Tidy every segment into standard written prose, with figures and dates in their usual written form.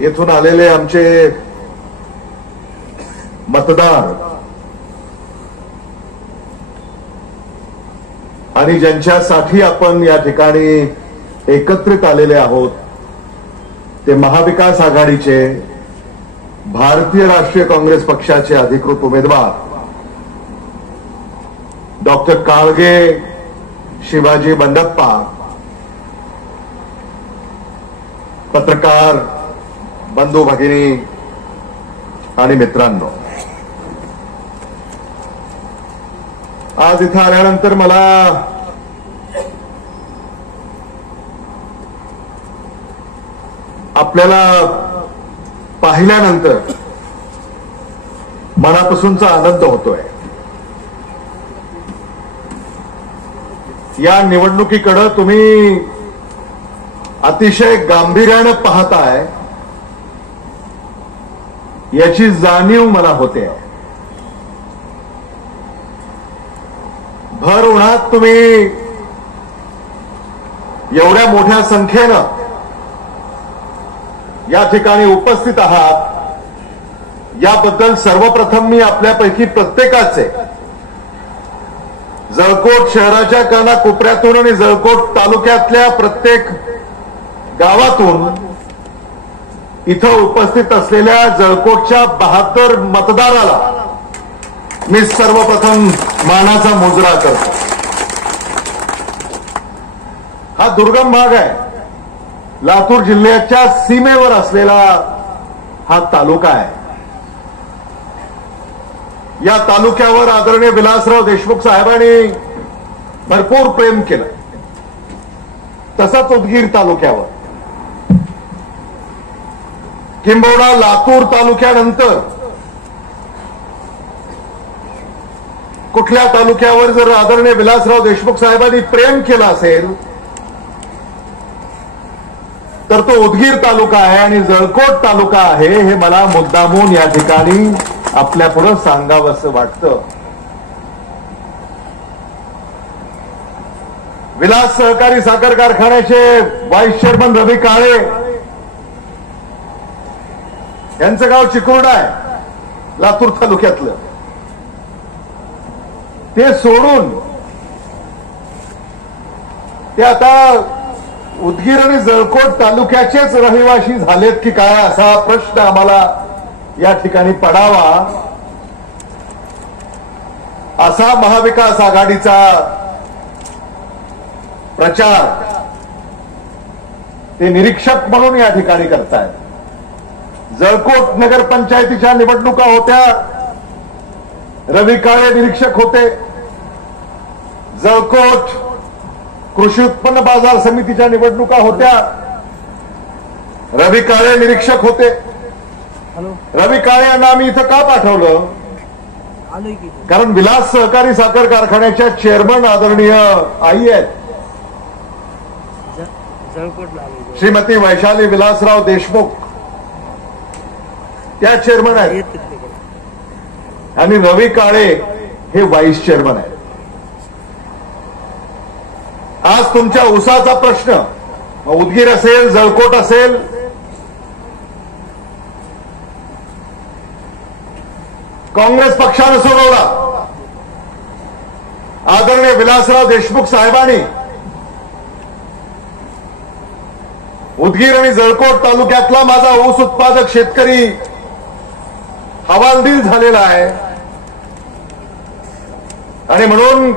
येथून आलेले आमचे मतदार आणि ज्यांच्यासाठी आपण या ठिकाणी एकत्रित आलेले आहोत ते महाविकास आघाडीचे भारतीय राष्ट्रीय काँग्रेस पक्षाचे अधिकृत उमेदवार डॉक्टर काळगे शिवाजी बंडप्पा, पत्रकार बंधू भगिनी आणि मित्रांनो, आज इथं आल्यानंतर मला आपल्याला पाहिल्यानंतर मनापासूनचा आनंद होतोय. या निवडणुकीकडे तुम्ही अतिशय गांभीर्याने पाहताय याची जाणीव मला होते. भर उन्हात तुम्ही एवढ्या मोठ्या संख्येनं या ठिकाणी उपस्थित आहात याबद्दल सर्वप्रथम मी आपल्यापैकी प्रत्येकाचे जळकोट शहराच्या कानाकोपऱ्यातून आणि जळकोट तालुक्यातल्या प्रत्येक गावातून इथं उपस्थित असलेल्या जळकोटच्या 72 मतदाराला मी सर्वप्रथम मानाचा मुजरा करतो. हा दुर्गम भाग आहे. लातूर जिल्ह्याच्या सीमेवर असलेला हा तालुका आहे. या तालुक्यावर आदरणीय विलासराव देशमुख साहेबांनी भरपूर प्रेम केलं. तसंच उदगीर तालुक्यावर, किंबहुना लातूर तालुक्यानंतर कुठल्या तालुक्यावर जर आदरणीय विलासराव देशमुख साहेबांनी प्रेम केलं असेल तर तो उदगीर तालुका आहे आणि जळकोट तालुका आहे. हे मला मुद्दामून या ठिकाणी आपल्या पुढे सांगावंसं वाटतं. विलास सहकारी साखर कारखान्याचे व्हाईस चेअरमन रवी काळे यांचं गाव चिकुर्डा आहे, लातूर तालुक्यातलं. ते सोडून ते आता उदगीर आणि जळकोट तालुक्याचेच रहिवासी झालेत की काय असा प्रश्न आम्हाला या ठिकाणी पडावा. असा महाविकास आघाडीचा प्रचार ते निरीक्षक म्हणून या ठिकाणी करतायत. जळकोट नगरपंचायतीच्या निवडणुका होत्या, रवी काळे निरीक्षक होते. जळकोट कृषी उत्पन्न बाजार समितीच्या निवडणुका होत्या, रवी काळे निरीक्षक होते. रवी काळे यांना आम्ही इथं का पाठवलं? कारण विलास सहकारी साखर कारखान्याच्या चेअरमन आदरणीय आई आहेत श्रीमती वैशाली विलासराव देशमुख, त्या चेअरमन आहेत आणि रवी काळे हे व्हाईस चेअरमन आहेत. आज तुमच्या ऊसाचा प्रश्न उदगीर असेल, जळकोट असेल, काँग्रेस पक्षानं सोडवला. आदरणीय विलासराव देशमुख साहेबांनी उदगीर आणि जळकोट तालुक्यातला माझा ऊस उत्पादक शेतकरी हवालदिल झालेला आहे आणि म्हणून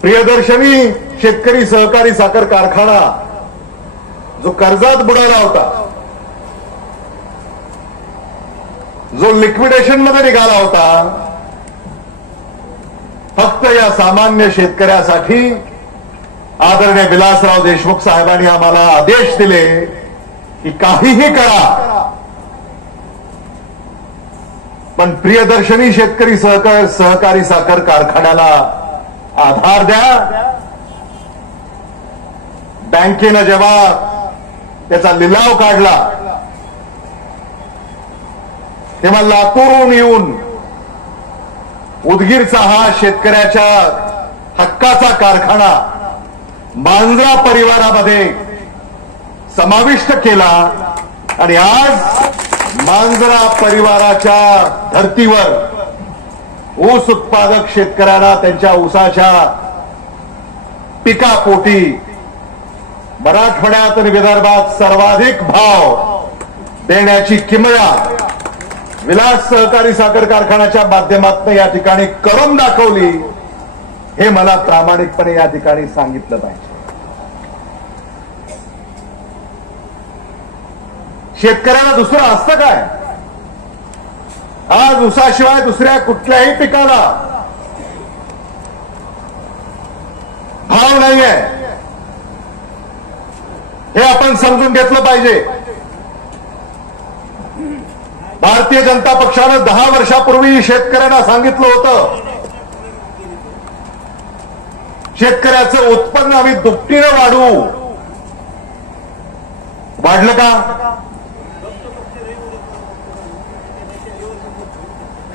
प्रियदर्शनी शेतकरी सहकारी साखर कारखाना जो कर्जात बुडाला होता, जो लिक्विडेशन मध्ये निघाला होता, फक्त या सामान्य शेतकऱ्यासाठी आदरणीय विलासराव देशमुख साहेबांनी आम्हाला आदेश दिले की काहीही करा पण प्रियदर्शनी शेतकरी सहकारी साखर कारखान्याला आधार द्या. बँकेनं जेव्हा त्याचा लिलाव काढला तेव्हा लातूरहून येऊन उदगीरचा हा शेतकऱ्याच्या हक्काचा कारखाना मांजरा परिवारामध्ये समाविष्ट केला आणि आज मांजरा परिवाराच्या धर्तीवर ऊस उत्पादक शेतकऱ्यांना त्यांच्या ऊसाच्या पिकापोटी मराठवाड्यात आणि विदर्भात सर्वाधिक भाव देण्याची किमया विलास सहकारी साखर कारखान्याच्या माध्यमातून या ठिकाणी करून दाखवली, हे मला प्रामाणिकपणे या ठिकाणी सांगितलं पाहिजे. शेतकऱ्याला दुसरं असतं काय? आज ऊसाशिवाय दुसऱ्या कुठल्याही पिकाला भाव नाहीये, हे आपण समजून घेतलं पाहिजे. भारतीय जनता पक्षानं 10 वर्षापूर्वी शेतकऱ्यांना सांगितलं होतं, शेतकऱ्याचं उत्पन्न आम्ही दुपटीनं वाढवू. वाढलं का?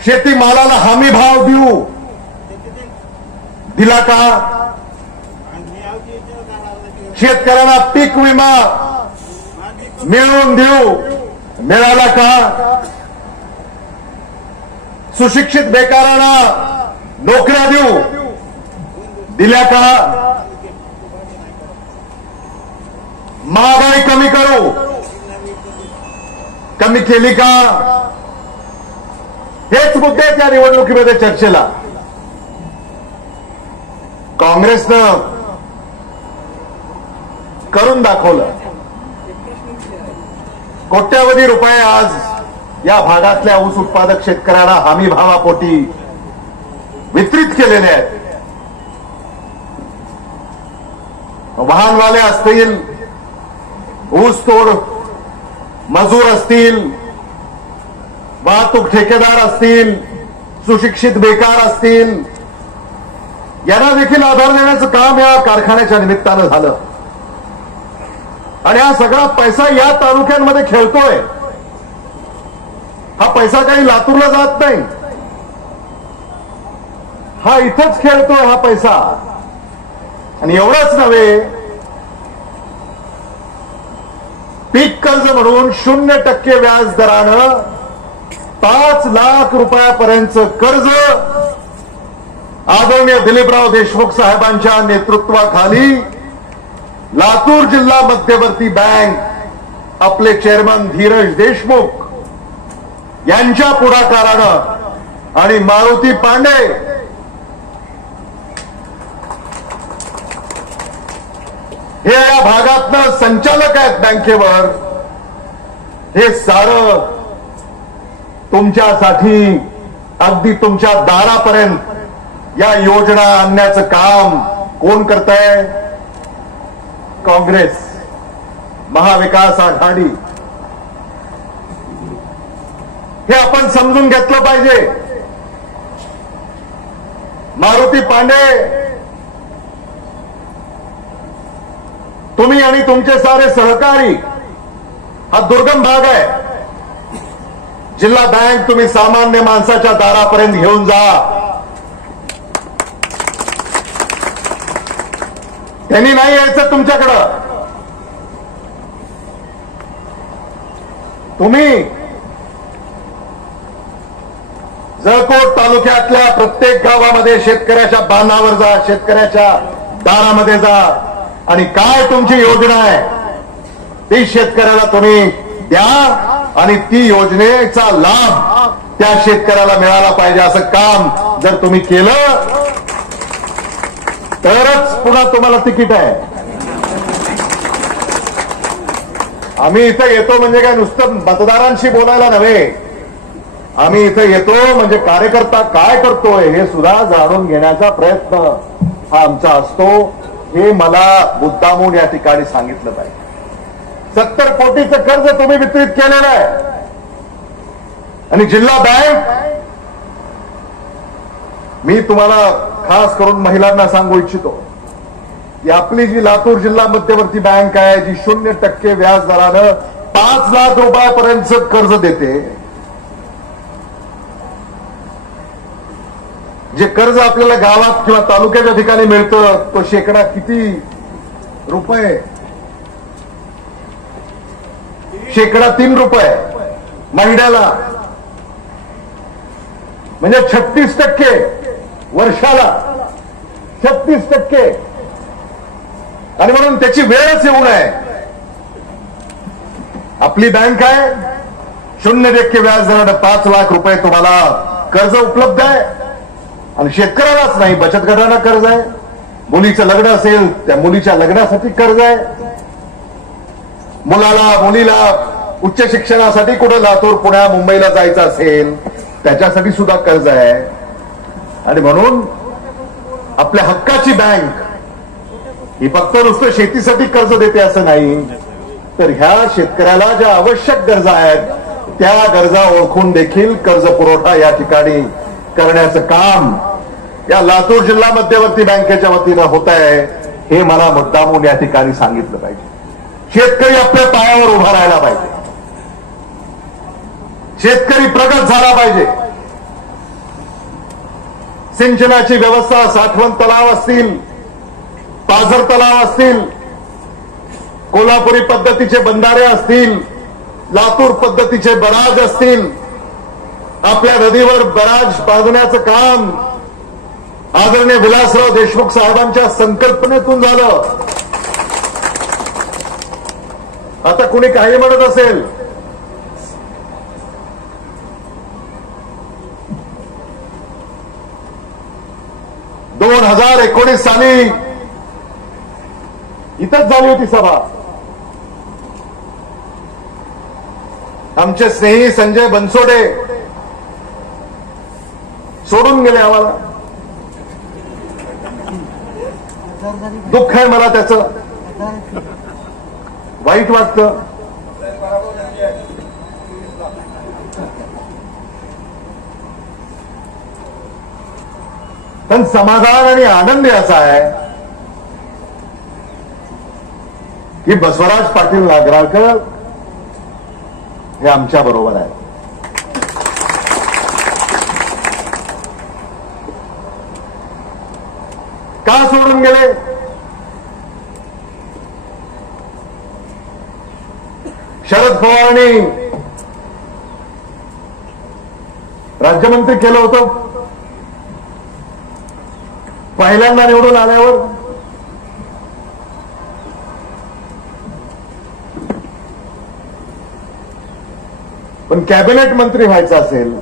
शेतीमालाला हमी भाव देऊ, दिला का? शेतकऱ्यांना पीक विमा मिळवून देऊ, मिळाला का? सुशिक्षित बेकारांना नोकऱ्या देऊ, दिल्या का? महागाई कमी करू, कमी केली का? हेच मुद्दे त्या निवडणुकीमध्ये चर्चेला. काँग्रेसनं करून दाखवलं. कोट्यवधी रुपये आज या भागातल्या ऊस उत्पादक शेतकऱ्यांना हमी भावापोटी वितरित केलेले आहेत. वाहनवाले असतील, ऊसतोड मजूर असतील, वाहतूक ठेकेदार असतील, सुशिक्षित बेकार असतील, यांना देखील आधार देण्याचं काम या कारखान्याच्या निमित्तानं झालं. आणि हा सगळा पैसा या तालुक्यांमध्ये खेळतोय. हा पैसा काही लातूरला जात नाही, हा इथंच खेळतोय हा पैसा. आणि एवढंच नव्हे, पीक कर्ज म्हणून 0% व्याज दरानं 5 लाख रुपयापर्यंतचं कर्ज आदरणीय दिलीपराव देशमुख साहेबांच्या नेतृत्वाखाली लातूर जिल्हा मध्यवर्ती बँक आपले चेअरमन धीरज देशमुख यांच्या पुढाकारानं आणि मारुती पांडे हे या भागातनं संचालक आहेत बँकेवर, हे सारं तुमच्यासाठी अगदी तुमच्या दारापर्यंत या योजना आणण्याचं काम कोण करतंय? काँग्रेस, महाविकास आघाडी. हे आपण समजून घेतलं पाहिजे. मारुती पांडे, तुम्ही आणि तुमचे सारे सहकारी, हा दुर्गम भाग आहे. जिल्हा बँक तुम्ही सामान्य माणसाच्या दारापर्यंत घेऊन जा. त्यांनी नाही यायचं तुमच्याकडं. तुम्ही जळकोट तालुक्यातल्या प्रत्येक गावामध्ये शेतकऱ्याच्या बांधावर जा, शेतकऱ्याच्या दारामध्ये जा आणि काय तुमची योजना आहे ती शेतकऱ्याला तुम्ही द्या आणि ती योजनेचा लाभ त्या शेतकऱ्याला मिळाला पाहिजे. असं काम जर तुम्ही केलं तरच पुन्हा तुम्हाला तिकीट आहे. आम्ही इथं येतो म्हणजे काय नुसतं मतदारांशी बोलायला नव्हे, आम्ही इथं येतो म्हणजे कार्यकर्ता काय करतोय हे सुद्धा जाणून घेण्याचा प्रयत्न हा आमचा असतो. हे मला मुद्दामून या ठिकाणी सांगितलं पाहिजे. 70 कोटीचं कर्ज तुम्ही वितरित केलेलं आहे आणि जिल्हा बँक, मी तुम्हाला खास करून महिलांना सांगू इच्छितो की आपली जी लातूर जिल्हा मध्यवर्ती बँक आहे, जी 0% व्याज दरानं 5 लाख रुपयापर्यंतचं कर्ज देते, जे कर्ज आपल्याला गावात किंवा तालुक्याच्या ठिकाणी मिळतं तो शेकडा किती रुपये शेकडा 3 रुपये महिन्याला, म्हणजे 36% वर्षाला, 36%. आणि म्हणून त्याची वेळच येऊ नये. आपली बँक आहे 0% व्याज दराने 5 लाख रुपये तुम्हाला कर्ज उपलब्ध आहे. आणि शेतकऱ्यालाच नाही, बचत गटांना कर्ज आहे. मुलीचं लग्न असेल त्या मुलीच्या लग्नासाठी कर्ज आहे. मुलीला उच्च शिक्षणासाठी कुठं लातूर, पुण्या, मुंबईला जायचं असेल त्याच्यासाठी सुद्धा कर्ज आहे. आणि म्हणून आपल्या हक्काची बँक ही फक्त नुसतं शेतीसाठी कर्ज देते असं नाही, तर ह्या शेतकऱ्याला ज्या आवश्यक गरजा आहेत त्या गरजा ओळखून देखील कर्ज पुरवठा या ठिकाणी करण्याचं काम या लातूर जिल्हा मध्यवर्ती बँकेच्या वतीनं होत आहे. हे मला मुद्दामून या ठिकाणी सांगितलं पाहिजे. शेतकरी आपल्या पायावर उभा राहायला पाहिजे. शेतकरी प्रगत झाला पाहिजे. सिंचनाची व्यवस्था, साठवण तलाव असतील, पाझर तलाव असतील, कोल्हापुरी पद्धतीचे बंधारे असतील, लातूर पद्धतीचे बराज असतील, आपल्या नदीवर बराज बांधण्याचं काम आदरणीय विलासराव देशमुख साहेबांच्या संकल्पनेतून झालं. आता कुणी काही म्हणत असेल, दोन 2019 साली इथंच झाली होती सभा. आमचे स्नेही संजय बनसोडे सोडून गेले आम्हाला. दुःख आहे मला त्याचं, वाईट वाटतं. पण समाधान आणि आनंद असा आहे की बसवराज पाटील नागराळकर हे आमच्या बरोबर आहे. का सोडून गेले? शरद पवारांनी राज्यमंत्री केलं होतं. पहिल्यांदा निवडून आल्यावर पण कॅबिनेट मंत्री व्हायचं असेल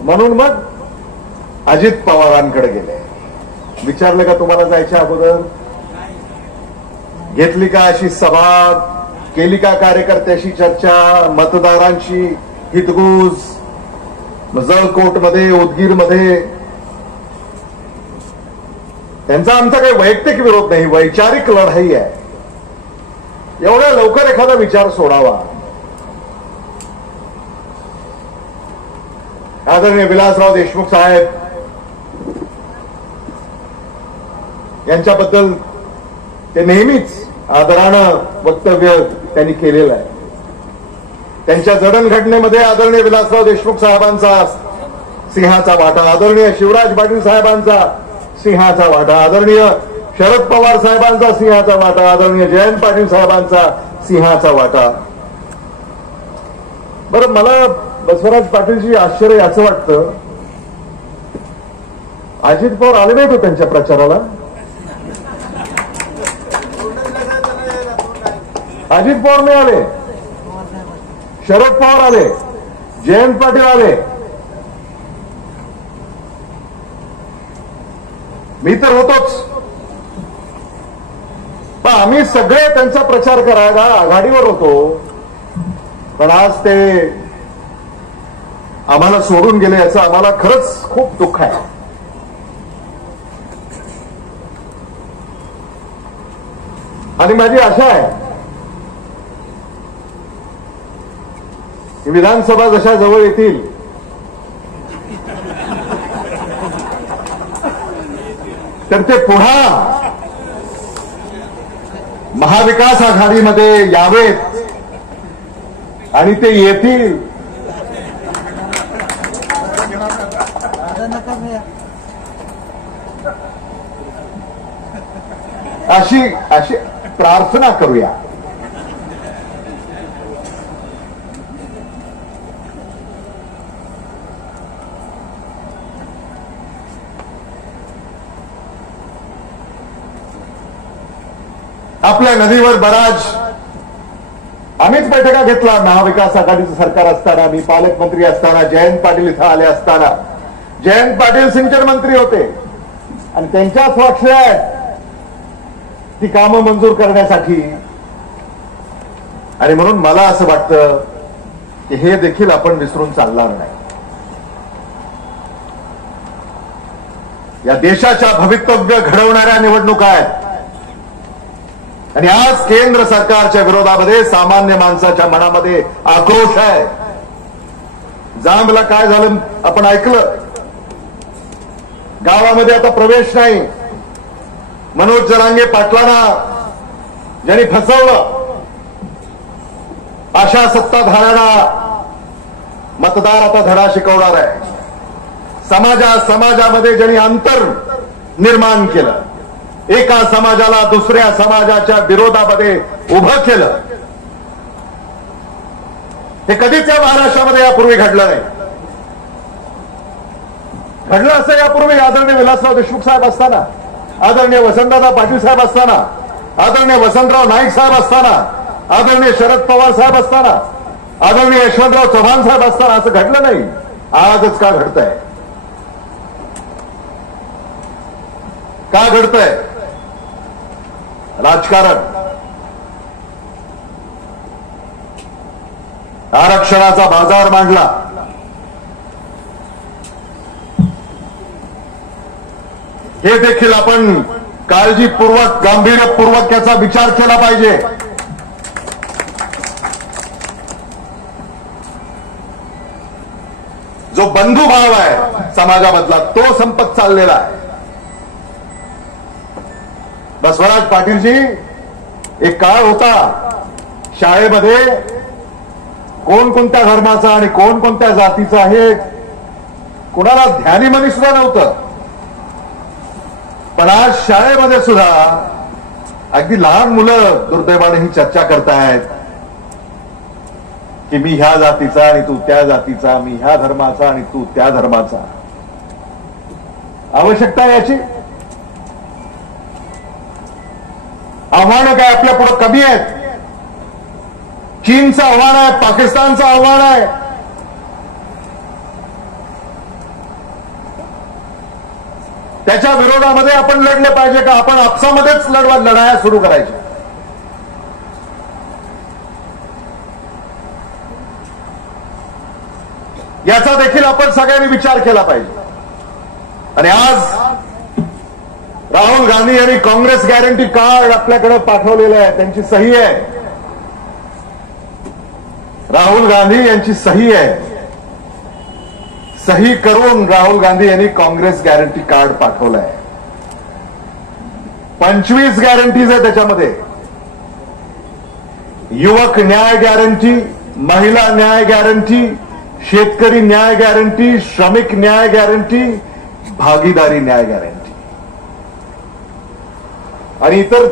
म्हणून मग अजित पवारांकडे गेले. विचारलं का तुम्हाला जायच्या अगोदर? घेतली का अशी सभा? केली का कार्यकर्त्याशी चर्चा? मतदारांची हितगुज? जळकोटमध्ये, उदगीरमध्ये त्यांचा आमचा काही वैयक्तिक विरोध नाही, वैचारिक लढाई आहे. एवढ्या लवकर एखादा विचार सोडावा? आदरणीय विलासराव देशमुख साहेब यांच्याबद्दल ते नेहमीच आदरानं वक्तव्य त्यांनी केलेलं आहे. त्यांच्या जडणघडणेमध्ये आदरणीय विलासराव देशमुख साहेबांचा सिंहाचा वाटा, आदरणीय शिवराज पाटील साहेबांचा सिंहाचा वाटा, आदरणीय शरद पवार साहेबांचा सिंहाचा वाटा, आदरणीय जयंत पाटील साहेबांचा सिंहाचा वाटा. बरं, मला बसवराज पाटीलजी आश्चर्य याचं वाटतं, अजित पवार आले नाहीत त्यांच्या प्रचाराला. अजित पवार नाही आले, शरद पवार आले, जयंत पाटील आले. मी तर होतोच, पण आम्ही सगळे त्यांचा प्रचार करायला आघाडीवर होतो. पण आज ते आम्हाला सोडून गेले याचं आम्हाला खरंच खूप दुःख आहे. आणि माझी आशा आहे की विधानसभा जशा जवळ येतील तर ते पुन्हा महाविकास आघाडीमध्ये यावेत आणि ते येतील. अशी प्रार्थना करूया. आपल्या नदीवर बराज आम्हीच बैठका घेतला. महाविकास आघाडीचं सरकार असताना, मी पालकमंत्री असताना, जयंत पाटील इथं आले असताना. जयंत पाटील सिंचन मंत्री होते आणि त्यांच्या स्वाक्षऱ्या ती कामं मंजूर करण्यासाठी. आणि म्हणून मला असं वाटतं की हे देखील आपण विसरून चालणार नाही. या देशाच्या भवितव्य घडवणाऱ्या निवडणुका आहेत आणि आज केंद्र सरकारच्या विरोधामध्ये सामान्य माणसाच्या मनामध्ये आक्रोश आहे. जांबला काय झालं आपण ऐकलं. गावामध्ये आता प्रवेश नाही. मनोज जरांगे पाटलांना ज्यांनी फसवलं, अशा सत्ताधाऱ्यांना मतदार आता धडा शिकवणार आहे. समाजामध्ये ज्यांनी अंतर निर्माण केलं, एका समाजाला दुसऱ्या समाजाच्या विरोधामध्ये उभं केलं, हे कधीच या महाराष्ट्रामध्ये यापूर्वी घडलं नाही. घडलं असं यापूर्वी आदरणीय विलासराव देशमुख साहेब असताना, आदरणीय वसंतदादा पाटील साहेब असताना, आदरणीय वसंतराव नाईक साहेब असताना, आदरणीय शरद पवार साहेब असताना, आदरणीय यशवंतराव चव्हाण साहेब असताना असं घडलं नाही. आजच का घडतंय? का घडतंय? राजकारण. आरक्षणाचा बाजार मांडला. हे देखील आपण काळजीपूर्वक, गांभीर्यपूर्वक याचा विचार केला पाहिजे. जो बंधुभाव आहे समाजामधला तो संपत चाललेला आहे. बसवराज पाटीलजी, एक काळ होता शाळेमध्ये कोणकोणत्या धर्माचा आणि कोणकोणत्या जातीचा आहे कुणाला ध्यानीमनी सुद्धा नव्हतं. पण आज शाळेमध्ये सुद्धा अगदी लहान मुलं दुर्दैवाने ही चर्चा करतायत की मी ह्या जातीचा आणि तू त्या जातीचा, मी ह्या धर्माचा आणि तू त्या धर्माचा. आवश्यकता आहे याची? आव्हानं काय आपल्या पुढे कमी आहेत? चीनचं आव्हान आहे, पाकिस्तानचं आव्हान आहे. त्याच्या विरोधामध्ये आपण लढले पाहिजे का आपण आपसामध्येच लढाया सुरू करायच्या? याचा देखील आपण सगळ्यांनी विचार केला पाहिजे. आणि आज राहुल गांधी यांनी काँग्रेस गॅरंटी कार्ड आपल्याकडे पाठवलेलं आहे. त्यांची सही आहे. राहुल गांधी यांची सही आहे. सही करून राहुल गांधी यांनी काँग्रेस गॅरंटी कार्ड पाठवलं आहे. 25 गॅरंटीज आहे त्याच्यामध्ये. युवक न्याय गॅरंटी, महिला न्याय गॅरंटी, शेतकरी न्याय गॅरंटी, श्रमिक न्याय गॅरंटी, भागीदारी न्याय गॅरंटी आणि इतर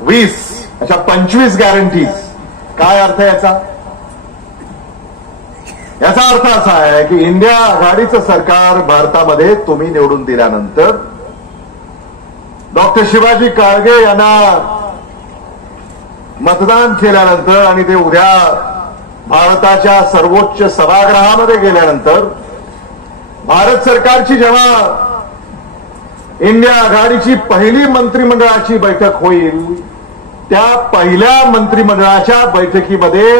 20 अशा 25 गॅरंटीज. काय अर्थ याचा? याचा अर्थ असा आहे की इंडिया आघाडीचं सरकार भारतामध्ये तुम्ही निवडून दिल्यानंतर डॉक्टर शिवाजी काळगे यांना मतदान केल्यानंतर आणि ते उद्या भारताच्या सर्वोच्च सभागृहामध्ये गेल्यानंतर भारत सरकारची जेव्हा इंडिया आघाडीची पहिली मंत्रिमंडळाची बैठक होईल, त्या पहिल्या मंत्रिमंडळाच्या बैठकीमध्ये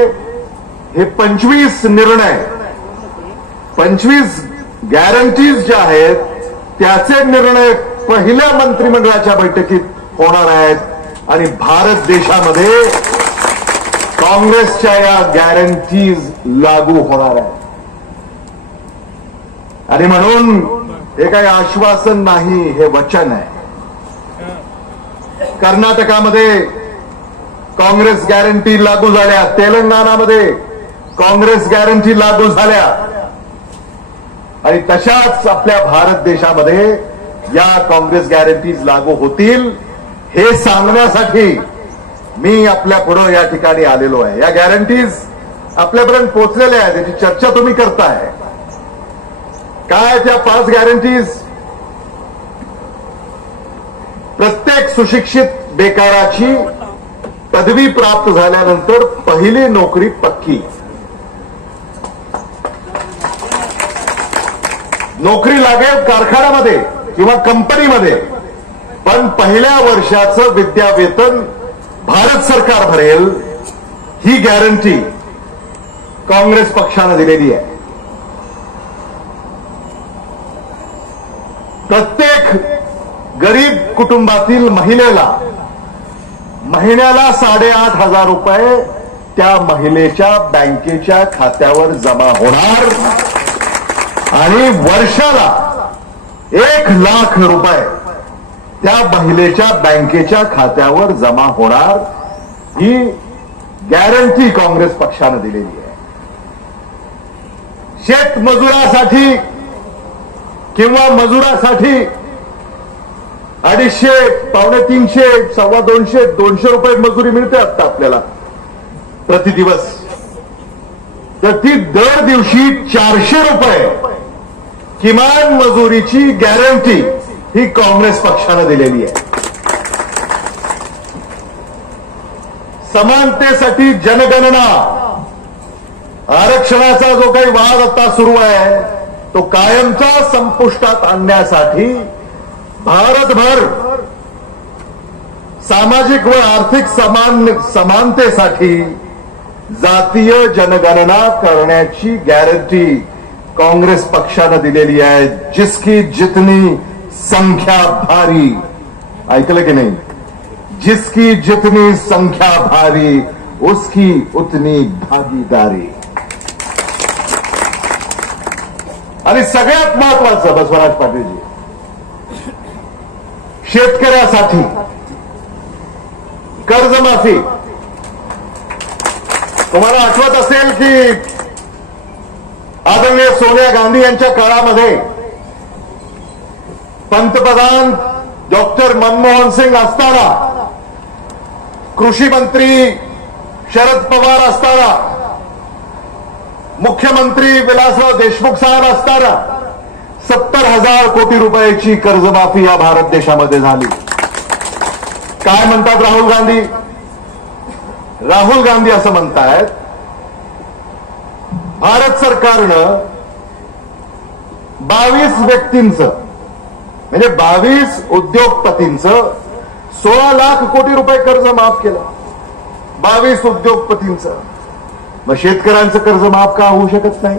हे 25 निर्णय, 25 गॅरंटीज ज्या आहेत त्याचे निर्णय पहिल्या मंत्रिमंडळाच्या बैठकीत होणार आहेत आणि भारत देशामध्ये काँग्रेसच्या या गॅरंटीज लागू होणार आहेत. आणि म्हणून हे काही आश्वासन नाही, हे वचन आहे. कर्नाटकामध्ये काँग्रेस गॅरंटी लागू झाल्या, तेलंगणामध्ये काँग्रेस गॅरंटी लागू झाल्या आणि तशाच आपल्या भारत देशामध्ये या काँग्रेस गॅरंटीज लागू होतील हे सांगण्यासाठी मी आपल्या पुढे या ठिकाणी आलेलो आहे. या गॅरंटीज आपल्यापर्यंत पोहोचलेल्या आहेत, त्याची चर्चा तुम्ही करताय. काय त्या 5 गॅरंटीज? प्रत्येक सुशिक्षित बेकाराची पदवी प्राप्त झाल्यानंतर पहिली नोकरी पक्की. नोकरी लागेल कारखान्यामध्ये किंवा कंपनीमध्ये, पण पहिल्या वर्षाचं विद्यावेतन भारत सरकार भरेल ही गॅरंटी काँग्रेस पक्षानं दिलेली आहे. प्रत्येक गरीब कुटुंबातील महिलेला महिन्याला 8,500 रुपये त्या महिलेच्या बँकेच्या खात्यावर जमा होणार आणि वर्षाला 1,00,000 रुपये त्या महिलेच्या बँकेच्या खात्यावर जमा होणार ही गॅरंटी काँग्रेस पक्षानं दिलेली आहे. शेतमजुरासाठी किंवा मजुरासाठी 250, 350, 250, 200 रुपये मजुरी मिळते आता आपल्याला प्रति दिवस. तर ती दर दिवशी 400 रुपये किमान मजुरीची गॅरंटी ही काँग्रेस पक्षानं दिलेली आहे. समानतेसाठी जनगणना, आरक्षणाचा जो काही वाद आता सुरू आहे तो कायमचा संपुष्टात आणण्यासाठी भारतभर सामाजिक व आर्थिक समानतेसाठी जातीय जनगणना करण्याची गॅरंटी काँग्रेस पक्षानं दिलेली आहे. जिसकी जितनी संख्या भारी, ऐकलं की नाही, जिसकी जितनी संख्या भारी उसकी उतनी भागीदारी. आणि सगळ्यात महत्वाचं बसवराज पाटीलजी, शेतकऱ्यासाठी कर्जमाफी. तुम्हाला आठवत असेल की आदरणीय सोनिया गांधी यांच्या काळामध्ये पंतप्रधान डॉक्टर मनमोहन सिंग असताना, कृषी मंत्री शरद पवार असताना, मुख्यमंत्री विलासराव देशमुख साहेब असताना 70,000 कोटी रुपयाची कर्जमाफी या भारत देशामध्ये झाली. काय म्हणतात राहुल गांधी? राहुल गांधी असं म्हणतायत, भारत सरकारनं 22 व्यक्तींचं म्हणजे 22 उद्योगपतींचं 16 लाख कोटी रुपये कर्ज माफ केलं. 22 उद्योगपतींचं. मग शेतकऱ्यांचं कर्ज माफ का होऊ शकत नाही?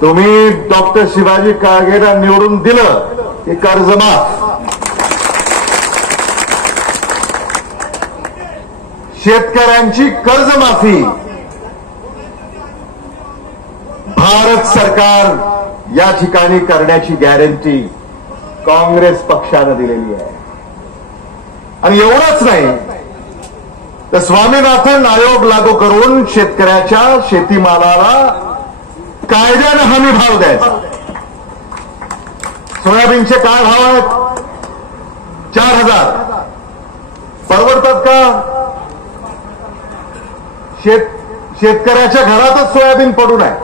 तुम्ही डॉक्टर शिवाजी काळगेला निवडून दिलं की कर्ज माफ. शेतकऱ्यांची कर्जमाफी भारत सरकार या ठिकाणी करण्याची गॅरंटी काँग्रेस पक्षानं दिलेली आहे. आणि एवढंच नाही तर स्वामीनाथन आयोग लागू करून शेतकऱ्याच्या शेतीमालाला कायद्यानं हमी भाव द्यायचा. सोयाबीनचे काय भाव आहेत? 4,000. परवडतात का? शेतकऱ्याच्या घरातच सोयाबीन पडून आहे.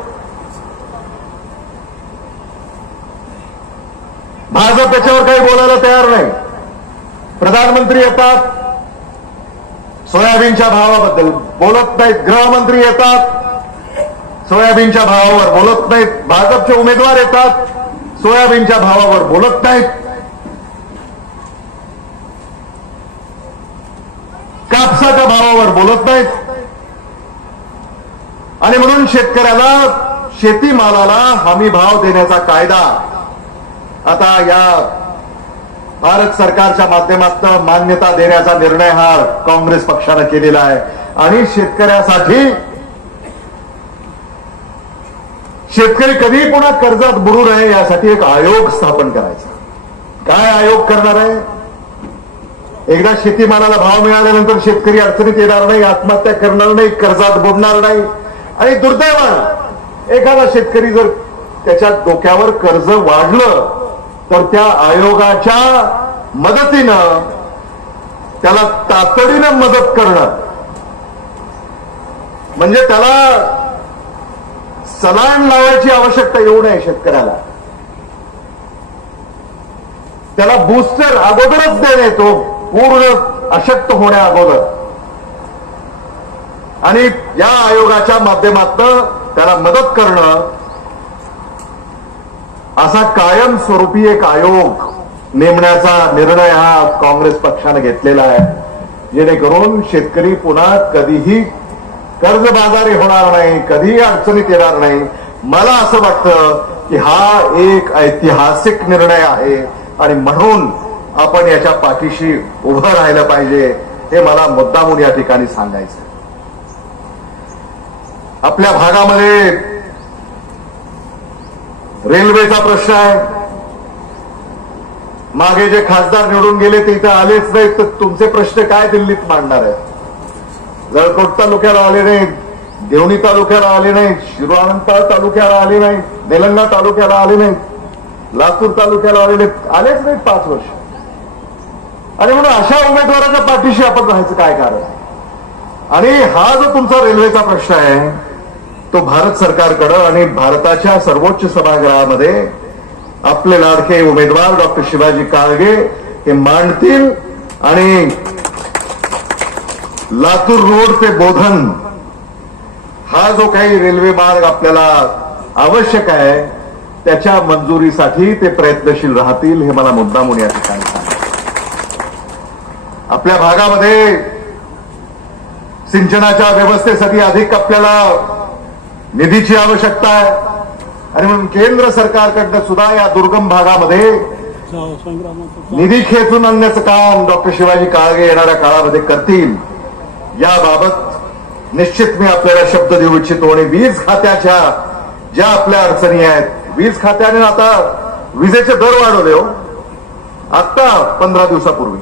भाजप त्याच्यावर काही बोलायला तयार नाही. प्रधानमंत्री येतात, सोयाबीनच्या भावाबद्दल बोलत नाहीत. गृहमंत्री येतात, सोयाबीनच्या भावावर बोलत नाहीत. भाजपचे उमेदवार येतात, सोयाबीनच्या भावावर बोलत नाहीत. कापसाच्या भावावर बोलत नाहीत. आणि म्हणून शेतकऱ्याला शेतीमालाला हमी भाव देण्याचा कायदा आता या भारत सरकारच्या माध्यमातून मान्यता देण्याचा निर्णय हा काँग्रेस पक्षानं केलेला आहे. आणि शेतकऱ्यासाठी शेतकरी कधीही पुन्हा कर्जात बुडू नये यासाठी एक आयोग स्थापन करायचा. काय आयोग करणार आहे? एकदा शेतीमालाला भाव मिळाल्यानंतर शेतकरी अडचणीत येणार नाही, आत्महत्या करणार नाही, कर्जात बुडणार नाही. आणि दुर्दैवानं एखादा शेतकरी जर त्याच्या डोक्यावर कर्ज वाढलं तर त्या आयोगाच्या मदतीनं त्याला तातडीनं मदत करणं म्हणजे त्याला सलाईन लावायची आवश्यकता येऊ नये शेतकऱ्याला. त्याला बूस्टर अगोदरच देणे, तो पूर्ण अशक्त होण्या अगोदर, आणि या आयोगाच्या माध्यमातून त्याला मदत करणं, असा कायमस्वरूपी एक आयोग नेमण्याचा निर्णय हा काँग्रेस पक्षाने घेतलेला आहे, जेणेकरून शेतकरी पुन्हा कधीही कर्जबाजारी होणार नाही, कधीही अडचणीत येणार नाही. मला असं वाटतं की हा एक ऐतिहासिक निर्णय आहे आणि म्हणून आपण याच्या पाठीशी उभं राहिलं पाहिजे, हे मला मुद्दामून या ठिकाणी सांगायचं. आपल्या भागामध्ये रेल्वेचा प्रश्न आहे. मागे जे खासदार निवडून गेले ते इथं आलेच नाहीत, तर तुमचे प्रश्न काय दिल्लीत मांडणार आहेत? जळकोट तालुक्याला आले नाहीत, देवणी तालुक्याला आले नाहीत, शिरोआनंद तालुक्याला आले नाहीत, तेलंगणा तालुक्याला आले नाहीत, लातूर तालुक्याला आलेच नाहीत 5 वर्ष. आणि म्हणून अशा उमेदवाराच्या पाठीशी आपण राहायचं काय कारण? आणि हा जो तुमचा रेल्वेचा प्रश्न आहे तो भारत सरकारकडं आणि भारताच्या सर्वोच्च सभागृहामध्ये आपले लाडके उमेदवार डॉक्टर शिवाजी काळगे हे मांडतील आणि लातूर रोड ते बोधन हा जो काही रेल्वे मार्ग आपल्याला आवश्यक आहे त्याच्या मंजुरीसाठी ते प्रयत्नशील राहतील, हे मला मुद्दामून या ठिकाणी सांगायचं. आपल्या भागामध्ये सिंचनाच्या व्यवस्थेसाठी अधिक आपल्याला निधीची आवश्यकता आहे आणि म्हणून केंद्र सरकारकडनं सुद्धा या दुर्गम भागामध्ये निधी खेचून आणण्याचं काम डॉक्टर शिवाजी काळगे येणाऱ्या काळामध्ये करतील. याबाबत निश्चित मी आपल्याला शब्द देऊ इच्छितो. आणि वीज खात्याच्या ज्या आपल्या अडचणी आहेत, वीज खात्याने आता विजेचे दर वाढवले हो, आता 15 दिवसापूर्वी.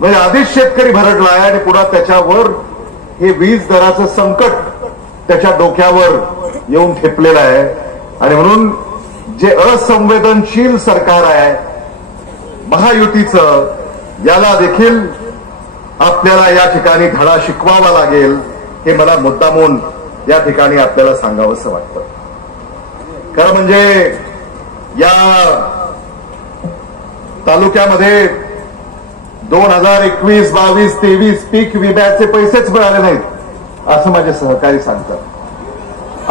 म्हणजे आधीच शेतकरी भरडला आहे आणि पुन्हा त्याच्यावर हे वीज दराचं संकट त्याच्या डोक्यावर येऊन ठेपलेलं आहे. आणि म्हणून जे असंवेदनशील सरकार आहे महायुतीचं, याला देखील आपल्याला या ठिकाणी धडा शिकवावा लागेल, हे मला मुद्दामून या ठिकाणी आपल्याला सांगावंसं वाटतं. खरं म्हणजे या तालुक्यामध्ये 2021, 22, 23 पीक विम्याचे पैसेच मिळाले नाहीत असं माझे सहकारी सांगतात.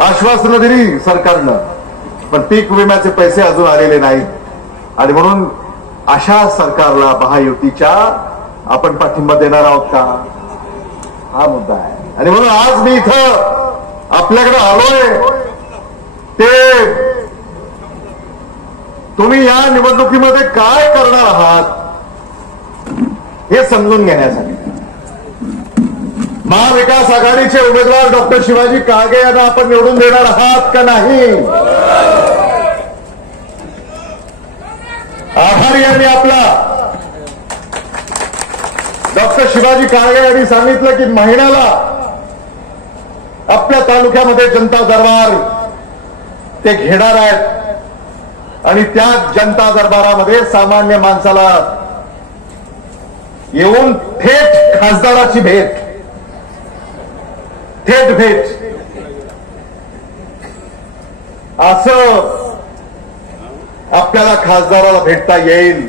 आश्वासनं दिली सरकारनं, पण पीक विम्याचे पैसे अजून आलेले नाहीत. आणि म्हणून अशा सरकारला महायुतीच्या आपण पाठिंबा देणार आहोत का, हा मुद्दा आहे. आणि म्हणून आज मी इथं आपल्याकडे आलोय ते तुम्ही या निवडणुकीमध्ये काय करणार आहात हे समजून घेण्यासाठी. महाविकास आघाडीचे उमेदवार डॉक्टर शिवाजी काळगे यांना आपण निवडून देणार आहात का नाही? आघाडी यांनी आपला डॉक्टर शिवाजी काळगे यांनी सांगितलं की महिन्याला आपल्या तालुक्यामध्ये जनता दरबार ते घेणार आहेत आणि त्या जनता दरबारामध्ये सामान्य माणसाला येऊन थेट खासदाराची भेट, थेट भेट असं आपल्याला खासदाराला भेटता येईल.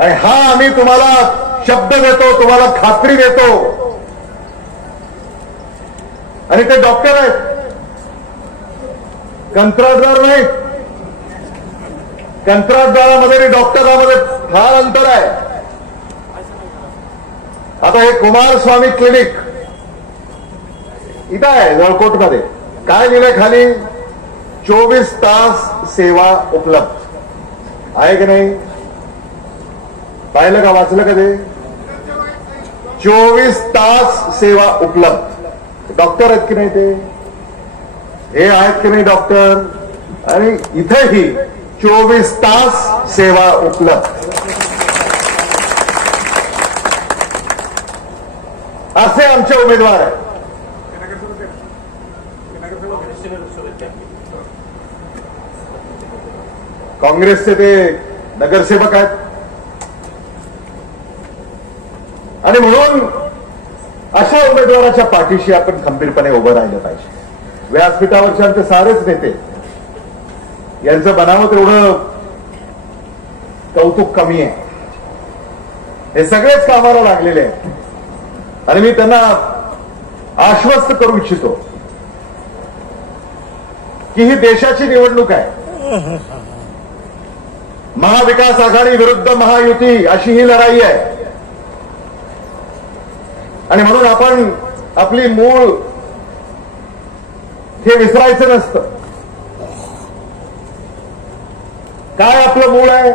आणि हा आम्ही तुम्हाला शब्द देतो, तुम्हाला खात्री देतो. आणि ते डॉक्टर आहेत, कंत्राटदार नाही. कंत्राटदारामध्ये आणि डॉक्टरामध्ये फार अंतर आहे. आता हे कुमारस्वामी क्लिनिक इथं आहे जळकोटमध्ये, काय लिहिलंय खाली? 24 तास सेवा उपलब्ध आहे की नाही? पाहिलं का, वाचलं का ते? 24 तास सेवा उपलब्ध. डॉक्टर आहेत की नाही ते? हे आहेत की नाही डॉक्टर? आणि इथेही 24 तास सेवा उपलब्ध. असे आमचे उमेदवार आहेत. काँग्रेसचे ते नगरसेवक आहेत. आणि म्हणून अशा उमेदवाराच्या पाठीशी आपण खंबीरपणे उभं राहिलं पाहिजे. व्यासपीठावरचे आमचे सारेच नेते यांचं बनावं तेवढं कौतुक कमी आहे. हे सगळेच कामाला लागलेले आहेत आणि मी त्यांना आश्वस्त करू इच्छितो की ही देशाची निवडणूक आहे. महाविकास आघाडी विरुद्ध महायुती अशी ही लढाई आहे आणि म्हणून आपण आपली मूळ हे विसरायचं नसतं. काय आपलं मूळ आहे?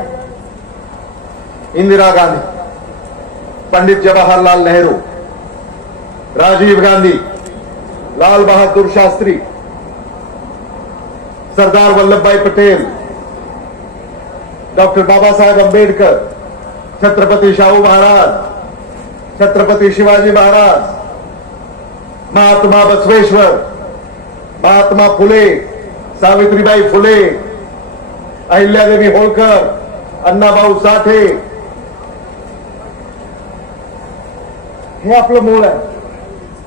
इंदिरा गांधी, पंडित जवाहरलाल नेहरू, राजीव गांधी, लाल बहादूर शास्त्री, सरदार वल्लभभाई पटेल, डॉक्टर बाबासाहेब आंबेडकर, छत्रपती शाहू महाराज, छत्रपती शिवाजी महाराज, महात्मा बसवेश्वर, महात्मा फुले, सावित्रीबाई फुले, अहिल्यादेवी होळकर, अण्णाभाऊ साठे, हे आपलं मूळ आहे.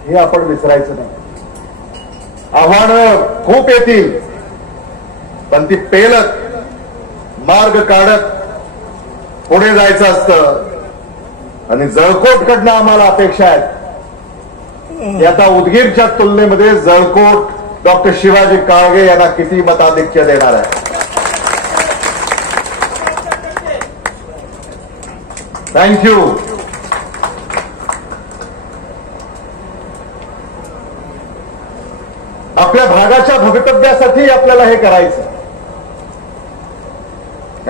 हे आपण विसरायचं नाही. आव्हानं खूप येतील पण ती पेलत मार्ग काढत पुढे जायचं असतं आणि जळकोटकडनं आम्हाला अपेक्षा आहेत. आता उदगीरच्या तुलनेमध्ये जळकोट डॉक्टर शिवाजी काळगे यांना किती मताधिक्य देणार आहे. थँक्यू. आपल्या भागाच्या भवितव्यासाठी आपल्याला हे करायचं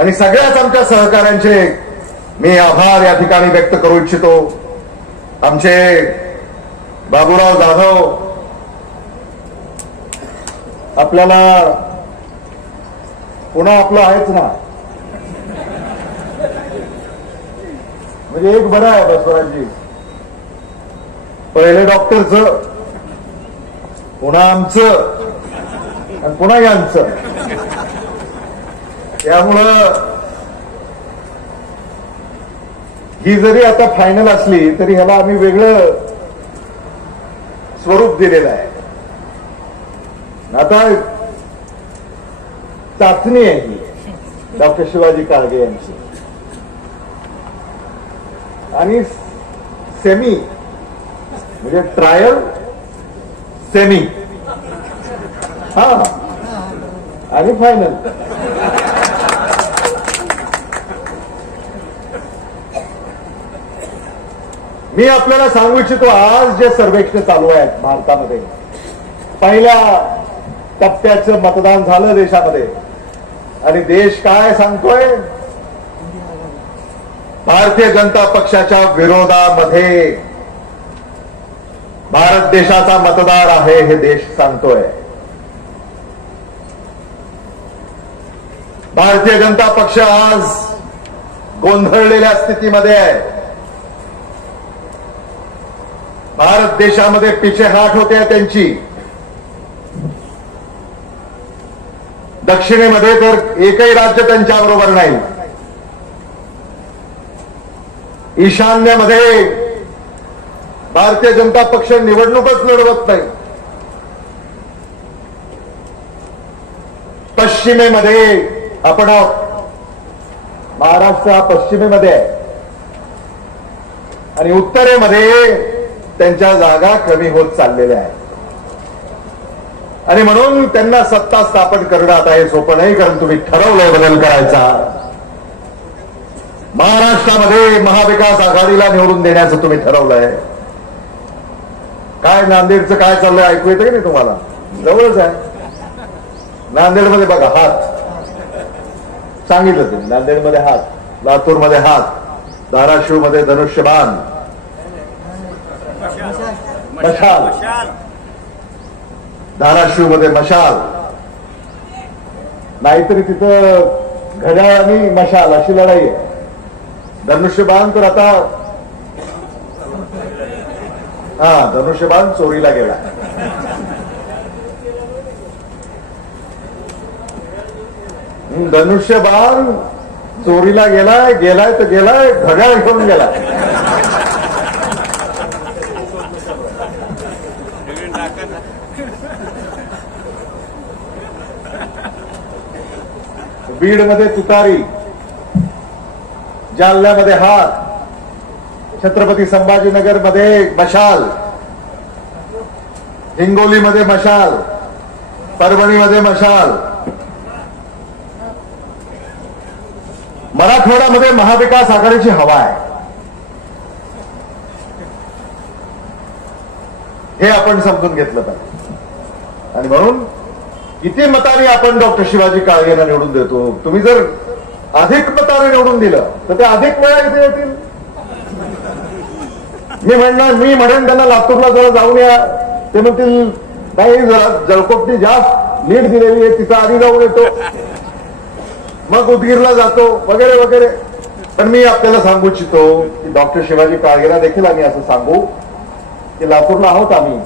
आणि सगळ्याच आमच्या सहकाऱ्यांचे मी आभार या ठिकाणी व्यक्त करू इच्छितो. आमचे बाबूराव जाधव आपल्याला पुन्हा आपलं आहेच ना, म्हणजे एक बरं आहे बसवराजजी. पहिले डॉक्टरचं, पुन्हा आमचं आणि पुन्हा यांचं. त्यामुळं ही जरी आता फायनल असली तरी ह्याला आम्ही वेगळं स्वरूप दिलेलं आहे. आता चाचणी आहे ही डॉक्टर शिवाजी काळगे यांची आणि सेमी म्हणजे ट्रायल सेमी हा आणि फायनल. मी आपल्याला सांगू इच्छितो आज जे सर्वेक्षण चालू आहेत भारतामध्ये, पहिल्या टप्प्याचं मतदान झालं देशामध्ये आणि देश काय सांगतोय? भारतीय जनता पक्षाच्या विरोधामध्ये भारत देशाचा मतदार आहे हे देश सांगतोय. भारतीय जनता पक्ष आज गोंधळलेल्या स्थितीमध्ये आहे. भारत देशामध्ये पिछेहाट होते त्यांची. दक्षिणेमध्ये तर एकही राज्य त्यांच्या बरोबर नाही. ईशान्येमध्ये भारतीय जनता पक्ष निवडणूकच लढवत नाही. पश्चिमेमध्ये आपण महाराष्ट्र हा पश्चिमेमध्ये आहे आणि उत्तरेमध्ये त्यांच्या जागा कमी होत चाललेल्या आहेत आणि म्हणून त्यांना सत्ता स्थापन करणं आता हे सोपं नाही, कारण तुम्ही ठरवलंय बदल करायचा. महाराष्ट्रामध्ये महाविकास आघाडीला निवडून देण्याचं तुम्ही ठरवलंय. काय नांदेडचं काय चाललंय ऐकू येतं की नाही तुम्हाला? जवळच आहे. नांदेडमध्ये बघा हात सांगितलं तुम्ही, नांदेडमध्ये हात, लातूरमध्ये हात, धाराशिवमध्ये धनुष्यबाण, मशाल, धाराशिवमध्ये मशाल, नाहीतरी तिथं घड्याळ आणि मशाल अशी लढाई आहे. धनुष्यबाण तर आता धनुष्यबाण चोरीला गेला. धनुष्यबाण चोरीला गेलाय तर गेलाय, घड्याळ घेऊन गेलाय. बीडमध्ये तुतारी, जालन्यामध्ये हात, छत्रपती संभाजीनगरमध्ये मशाल, हिंगोलीमध्ये मशाल, परभणीमध्ये मशाल, मराठवाड्यामध्ये महाविकास आघाडीची हवा आहे. हे आपण समजून घेतलं पाहिजे. आणि म्हणून किती मतांनी आपण डॉक्टर शिवाजी काळगेंना निवडून देतो. तुम्ही जर अधिक मताने निवडून दिलं तर ते अधिक वेळा इथे येतील. मी म्हणेन त्यांना लातूरला जरा जाऊन या, ते म्हणतील नाही जरा जळकोटनी जास्त लीड दिलेली आहे, तिथं आधी जाऊन येतो, मग उदगीरला जातो वगैरे वगैरे. पण मी आपल्याला सांगू इच्छितो की डॉक्टर शिवाजी काळगेला देखील आम्ही असं सांगू की लातूरला आहोत आम्ही.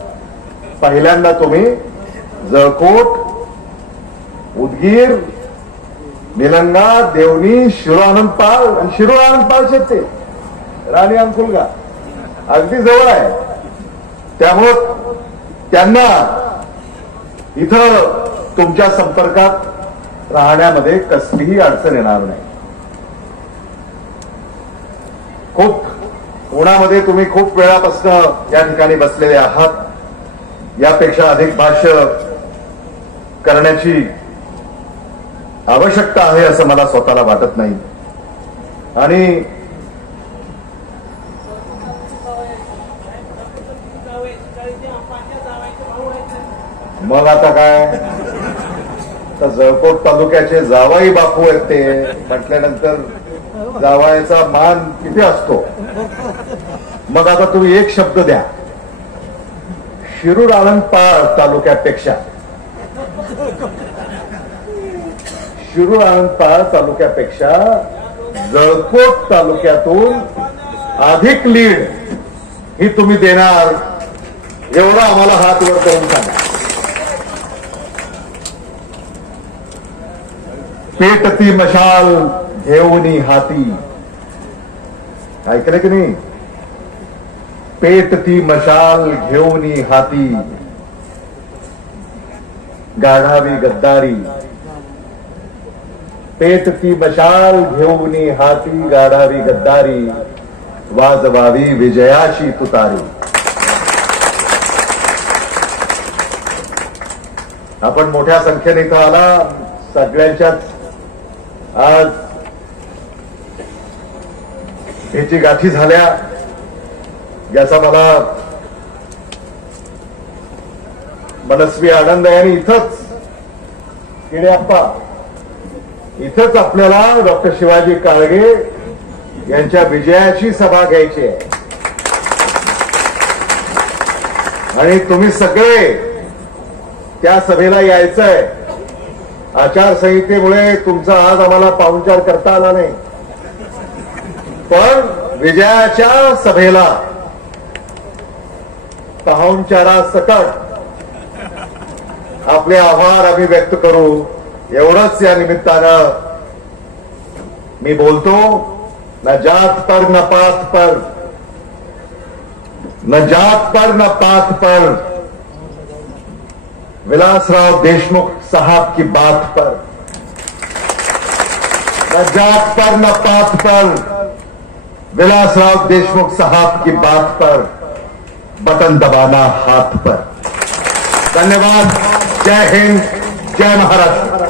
पहिल्यांदा तुम्ही जळकोट, उदगीर, निलंगा, देवणी, शिरो आनंदपाळ आणि शिरो आनंदपाळचे ते राणी अंकुलगा अगदी जवळ आहे. त्यामुळं त्यांना इथं तुमच्या संपर्कात राहण्यामध्ये कसलीही अडचण येणार नाही. खूप उन्हामध्ये तुम्ही खूप वेळापासून या ठिकाणी बसलेले आहात. यापेक्षा अधिक भाष्य करण्याची आवश्यकता आहे असं मला स्वतःला वाटत नाही. आणि मग आता काय, तर जळकोट तालुक्याचे जावाई बापू आहेत ते म्हटल्यानंतर जावायचा मान किती असतो. मग आता तुम्ही एक शब्द द्या, शिरूर आनंदपाळ तालुक्यापेक्षा, शिरूर आनंदपाळ तालुक्यापेक्षा जळकोट तालुक्यातून अधिक लीड ही तुम्ही देणार एवढं आम्हाला हात वर करून सांगा. पेटती मशाल घेऊनी हाती, ऐकलं की नाही? पेटती मशाल घेऊनी हाती, गाढावी गद्दारी. पेटती मशाल घेऊनी हाती, गाढावी गद्दारी, वाजवावी विजयाची तुतारी. आपण मोठ्या संख्येने इथं आला, सगळ्यांच्याच आज भेटी गाठी झाल्या, याचा मला मनस्वी आनंद आहे. आणि इथंच किडेअप्पा, इथंच आपल्याला डॉक्टर शिवाजी काळगे यांच्या विजयाची सभा घ्यायची आहे. आणि तुम्ही सगळे त्या सभेला यायचंय. आचारसंहितेमुळे तुमचा आज आम्हाला पाहुणचार करता आला नाही, पण विजयाच्या सभेला पाहुणचारासकट आपले आभार आम्ही व्यक्त करू, एवढंच या निमित्तानं मी बोलतो. न जात पर न पात पर, न जात पर न पात पर, विलासराव देशमुख साहब की बात पर, न जात पर न पात पर, विलासराव देशमुख साहब की बात पर, बटन दबाना हाथ पर. धन्यवाद. जय हिंद, जय महाराष्ट्र.